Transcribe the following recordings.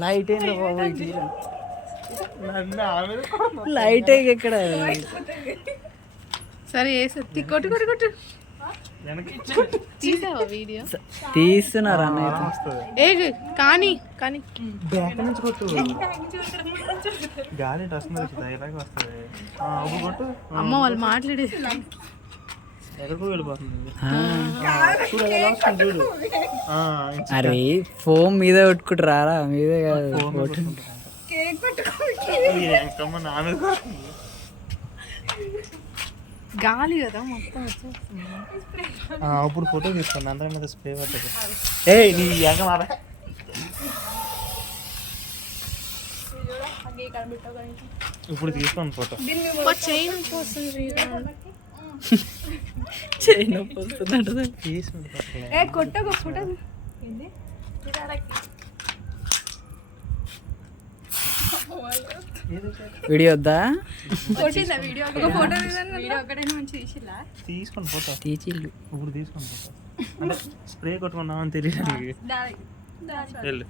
Light light ఎక్కడ సరే కొట్టు కొట్టు కొట్టు తీసావా వీడియో తీస్తున్నారు అన్నయ్య ఏ కానీ కానీ బ్యాక్ నుంచి కొట్టు గాలి వస్తుంది అమ్మ వాళ్ళు మాట్లాడేది ఎక్కడికో వెళ్ళిపోతుంది అరే ఫోన్ మీద కొట్టుకుంటారా మీద గాలి కదా మొత్తం ఇప్పుడు ఫోటో తీసుకోండి అందరి మీద స్ప్రే పడుతుంది ఏ నీ ఎగమారా ఇప్పుడు తీసుకోండి ఫోటో చైన్ వస్తుంది చైన్ వస్తుందంట కొట్టకు ఫోటో వీడియో వద్దా తీసుకోండి ఫోటో తీచిల్లు ఇప్పుడు తీసుకోండి ఫోటో అంటే స్ప్రే కొట్టుకున్నామని తెలియదు వెళ్ళు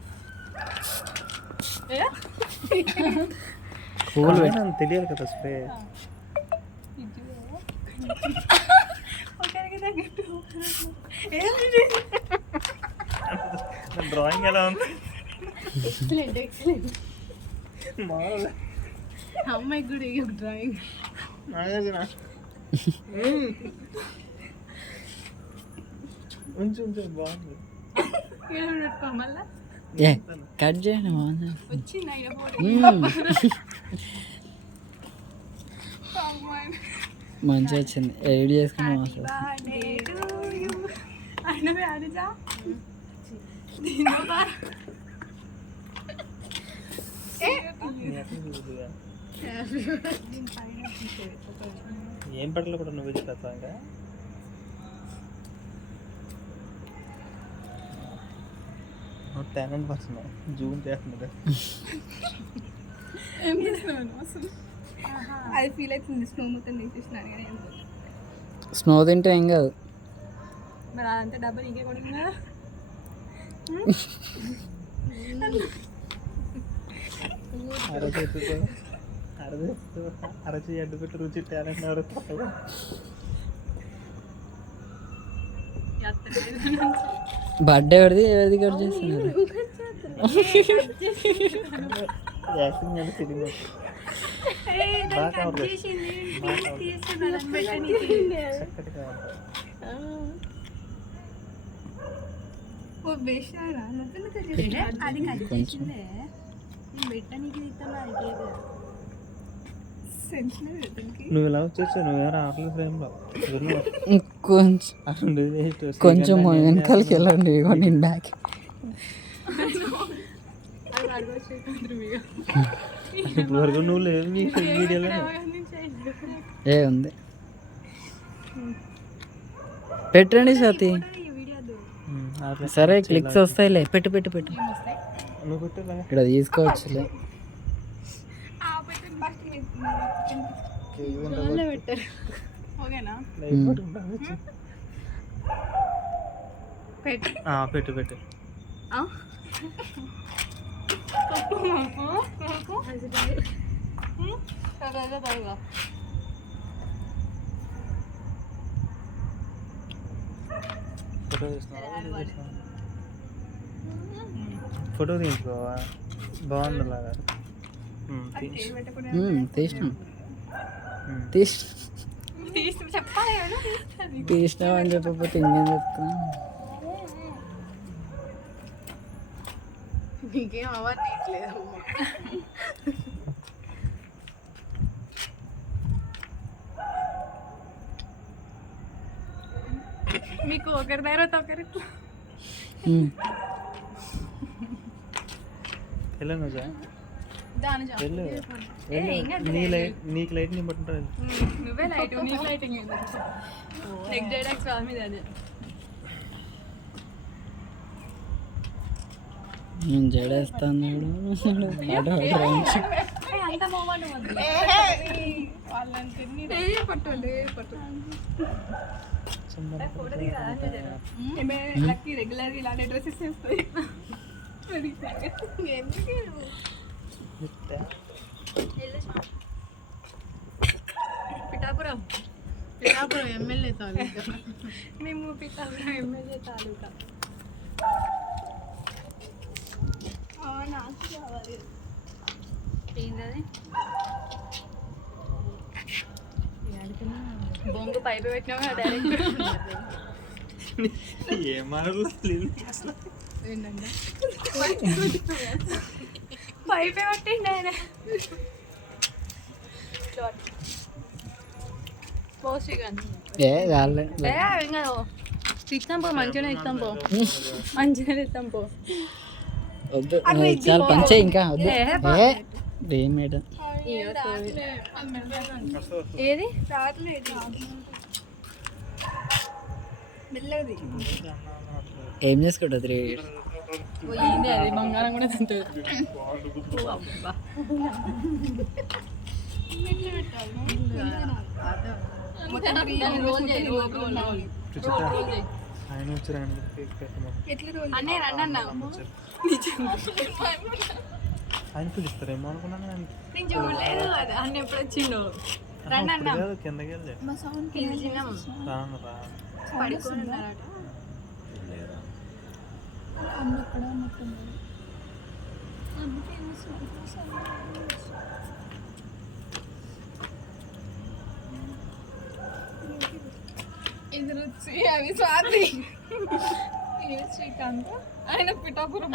కూల్ తెలియదు కదా స్ప్రే డ్రాయింగ్ ఎలా ఉంది అమ్మాయి కూడా డ్రాయింగ్ ఉంచు బాగుంది కట్ చేయండి మంచిగా వచ్చింది ఎడిట్ చేసుకుని ఏం పట్ల కూడా నువ్వు చేస్తా ఇంకా టాలెంట్ పర్సన్ జూమ్ చేస్తున్నది అది ఫీల్ అవుతుంది స్నో మొత్తం తీసేసినాను కానీ స్నో తింటే ఏం కాదు మరి అదంతా డబ్బా నీకే కొడుకున్నా అరచి అడ్డు పెట్టి రుచి టాలెంట్ ఎవరు బర్త్డే ఎవరిది కట్ చేస్తున్నారు యాక్టింగ్ అంటే ఫీలింగ్ నువ్వు ఎలా వచ్చేసావు నువ్వేమో ఆటల ఫ్రేమ్లో కొంచెం వెనకాలకి వెళ్ళండి నేను బ్యాక్ ఇప్పుడు వరకు నువ్వు లేదు నీ వీడియోలో ఏ ఉంది పెట్టండి స్వాతి సరే క్లిక్స్ వస్తాయిలే పెట్టు పెట్టు పెట్టు నువ్వు పెట్టు ఇక్కడ తీసుకోవచ్చులే పెట్టు పెట్టు ఫోటో తీసుకోవా బాగుంది అలాగా తీసినావు అని చెప్పకపోతే ఇంకేం చెప్తా నీకేం అవ్వట్లేదు మీకు ఒకరి తర్వాత ఒకరి నీకు లైట్ ని పట్టుంటుంది నువ్వే లైట్ నీకు లైటింగ్ నెక్ డైరెక్ట్ కాదు మీద అదే నేను జడేస్తాను లక్కీ రెగ్యులర్ ఇలాంటి డ్రెస్సెస్ వేస్తాయి. పిఠాపురం ఎమ్మెల్యే తాలూకా. మేము పిఠాపురం ఎమ్మెల్యే తాలూకా. నాకు కావాలి. ఏంటది? బొంగు పైపు పెట్టినా డైరెక్ట్ పైపే పట్టిండి ఆయన. ఇస్తాం పో, మంచిగానే ఇస్తాం పో, మంచిగానే ఇస్తాం పో. వద్దు చాలా పంచే ఇంకా వద్దు. ఏం మేడం ఏది ఏం చేసుకుంటావు 3 years? పోయింది అది బంగారం కూడా తింటుంది. ఆయన పిలుస్తారేమో అనుకున్నాను. నేను చూడలేదు అది అన్న ఎప్పుడు వచ్చిండో. రండి అన్న కిందకి వెళ్ళే రాను రా పడుకొని ఉన్నారట. ఇది రుచి అవి స్వాతి శ్రీకాంత్ ఆయన పిఠాపురం